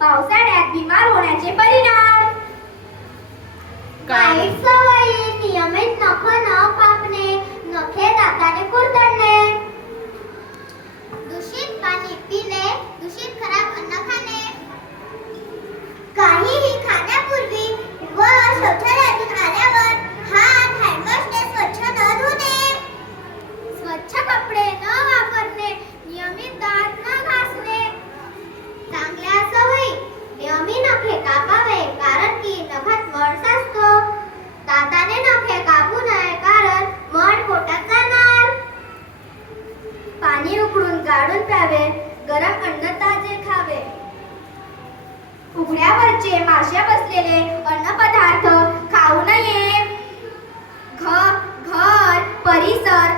पावसाळ्यात बिमार होण्याचे परिणाम? वाईट सवयी नियमित नख न कापणे नखे दाताने कुरतडणे. दूषित पाणी पिणे दूषित खराब अन्न खाणे. काहीही खाण्यापूर्वी व शौचालयातून आल्यावर हात हँडवॉशने स्वच्छ न धुणे. स्वच्छ कपडे न नखे कापावे कारण की नखात मळ साचतो. दाताने नखे कापू नये कारण मळ पोटात जाणार. पाणी उकळून गाळून प्यावे गरम अन्न ताजे खावे. उघड्यावरचे मासे बसलेले अन्न पदार्थ खाऊ नये. घर परिसर